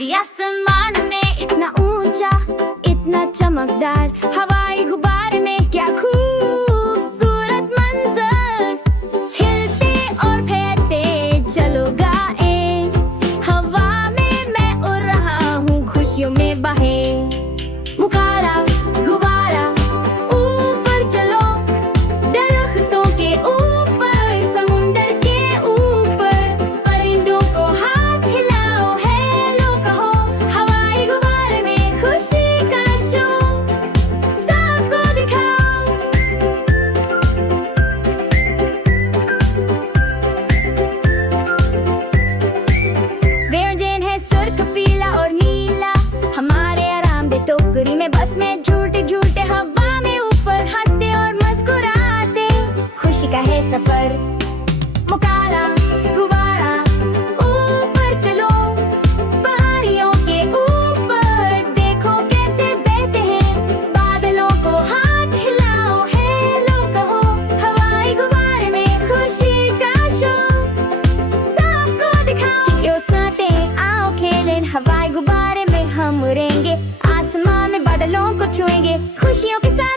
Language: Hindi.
ये आसमान में इतना ऊंचा, इतना चमकदार, हवाई गुब्बारे में क्या खूबसूरत मंजर। हिलते और फेरते चलो गाए, हवा में मैं उड़ रहा हूँ खुशियों में बहे। मुकाला गुब्बारा ऊपर चलो, दरख्तों के ऊपर, समुंदर के ऊपर, परिंदों को हाथ हिलाओ, हेलो कहो, हवाई गुब्बारे में खुशी का शो सबको दिखाओ। व्यंजन है सुर्ख, पीला और नीला, हमारे आराम दे टोकरी में, बस में झूलते झूलते हवा में ऊपर, हंसते और मुस्कुराते, खुशी का है सफर। मुकाला गुब्बारा ऊपर चलो, पहाड़ियों के ऊपर, देखो कैसे बहते हैं, बादलों को हाथ हिलाओ, हेलो कहो, हवाई गुब्बारे में खुशी का शो सबको दिखाओ। चिड़ियों साथे आओ खेलें, हवाई गुब्बारे में हम उड़ेंगे, आसमान में बादलों को छुएंगे, खुशियों के साथ